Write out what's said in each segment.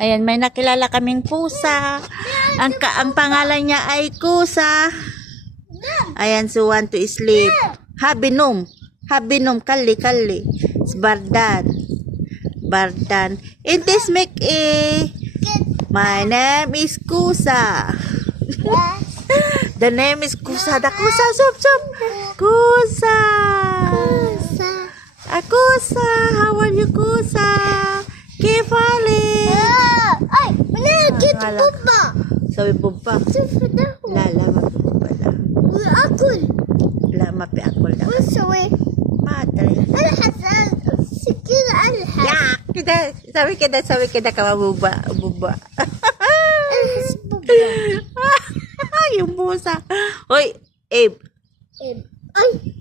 Ayan, may nakilala kaming pusa. Ang pangalan niya ay Kusa. Ayan, so want to sleep. Habinum. Habinum, kali. Bardan. Intis make my name is Kusa. The name is Kusa. The Kusa, sup. Kusa. Kusa, how are you, Kusa? Kifali. Ay, manakit Pumba. Sabi Pumba. Lala, mapumba lang. Akul. Lama pi akol lang. Usawi. Madre. Alhasan. Sikir alhas. Yak! Sabi kita ka mabuba. Alhas Pumba. Yung pusa. Hoy, Abe. Ay.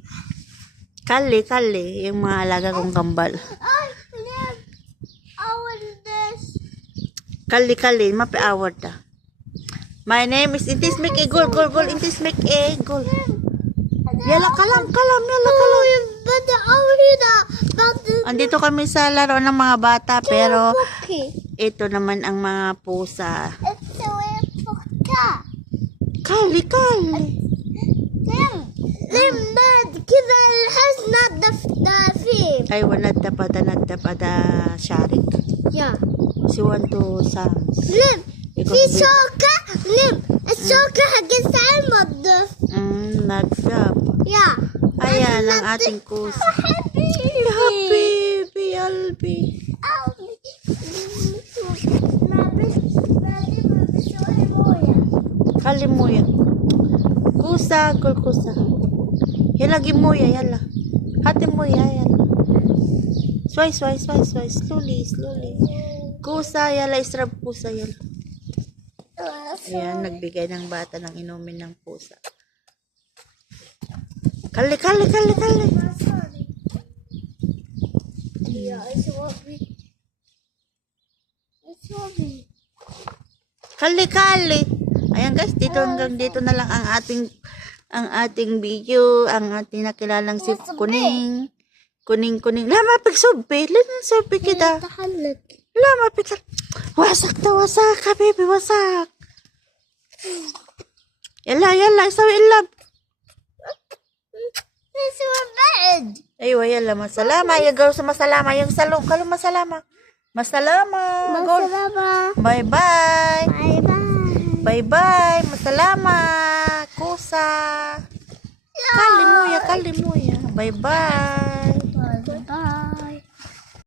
Kali. Yung mga alaga kong kambal. Ay, manakit. Awal this. Kali. Mapi award ta. My name is Intis make a goal. Intis make a goal. Yala kalam. Bada awida. Andito kami sa laro ng mga bata pero Okay. ito naman ang mga pusa. It's a way for cat. Kali. Limbad كذا الحزنة دفيم. Ay, nagtapada sharik. Yeah. Si want to songs. لم Ikaw في si- شوكة لم الشوكة حق النظف. Nagtap. Yeah. Ayan ang ating kusa. Happy, Albi. Kalimuya. Kusa. Yala gimuya, yala. Hati muya, yala. Sway. Slowly. Kusa, yala. Istrap kusa, yala. Ayan, nagbigay ng bata ng inumin ng pusa. Kali. Yeah, it's Kali. Ayan guys, hanggang dito na lang ang ating video, ang ating nakilalang si Kuning. Lama pigsobe, kita. تحلك. Lama pigsobe. Wasak, baby, wasak. Yalla, sawi ilab. نسوي بعد. Aywa, yalla, masalama. Yung gawin sa masalama. Yung salong, masalama. Masalama. Masalama. Bye-bye. Bye-bye. Masalama. Kusa. Kalimuya. Bye-bye.